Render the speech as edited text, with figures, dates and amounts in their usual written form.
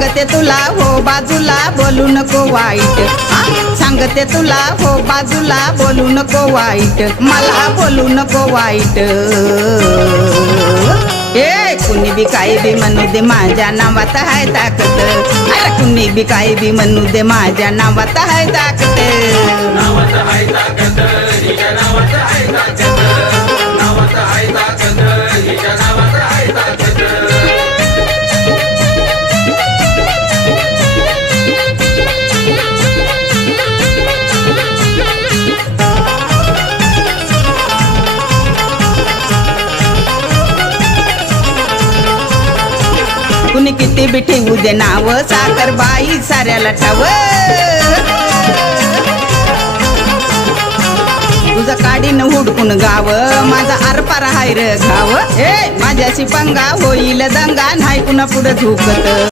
सांगते तुला हो बाजूला बोलू नको वाईट, सांगते तुला हो बाजूला बोलू नको वाईट, मला बोलू नको वाईट. ए कुणी बी काही बी म्हणू दे माझ्या नावात हाय ताकद, अरे कुणी बी काही बी म्हणू दे माझ्या नावात हाय ताकद. नावात हाय ताकद, हिच्या नावात हाय ताकद, नावात हाय ताकद, हिच्या नावात हाय ताकद. कुणी किती बी ठेवू दे नाव, साखरबाई साऱ्याला ठाव. तुझं काडीन हुडकून गाव, माझा आरपार हाय र घाव. ए माझ्याशी पंगा होईल दंगा, नाही कुणा पुढे झुकत.